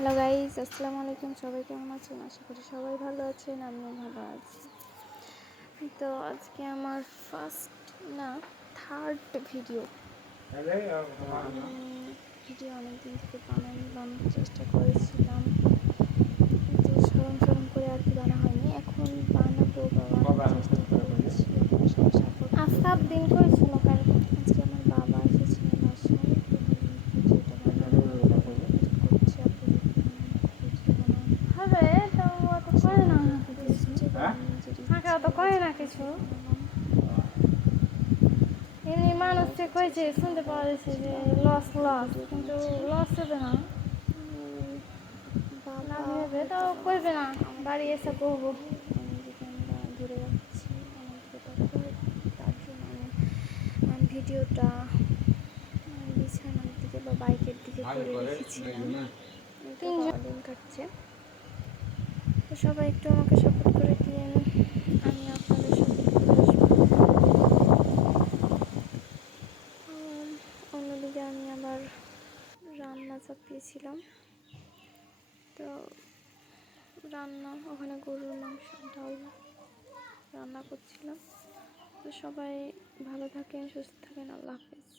Hello guys, আসসালামু আলাইকুম। সবাই কেমন আছেন? আশা করি সবাই ভালো আছেন, আমিও ভালো আছি। তো আজকে আমার ফার্স্ট না থার্ড ভিডিও। আমি ভিডিও অনেকদিন থেকে বানানোর চেষ্টা করেছিলাম, কিন্তু সরম সরম করে আর কি বানা হয়নি। এখন বানাবো বা বানানোর চেষ্টা করেছি। সবাই সাপোর্ট। সাত দিন করেছিল কেন? আজকে আমার বাবা এসেছিলেন বাসায়, ভিডিওটা বানানো করছি। হবে তো অত করে না অত করে না কিছু। এমনি মানুষকে কয়েছে শুনতে পাওয়া যাচ্ছে যে লস কিন্তু লস হবে না, লাভ হবে তো করবে না, বাড়ি এসে করবো। আমি যদি আমরা ঘুরে যাচ্ছি আমাদের তার জন্য আমি ভিডিওটা বিছানার দিকে বা বাইকের দিকে করে রেখেছিলাম। লিঙ্ক কাটছে, তো সবাই একটু আমাকে সাপোর্ট করে দিন, আমি আপনাদের সাপোর্ট করে আসবো। অন্যদিকে আমি আবার রান্না চাপিয়েছিলাম, তো রান্না ওখানে গরুর মাংস ডাল রান্না করছিলাম। তো সবাই ভালো থাকেন, সুস্থ থাকেন, আল্লাহ হাফেজ।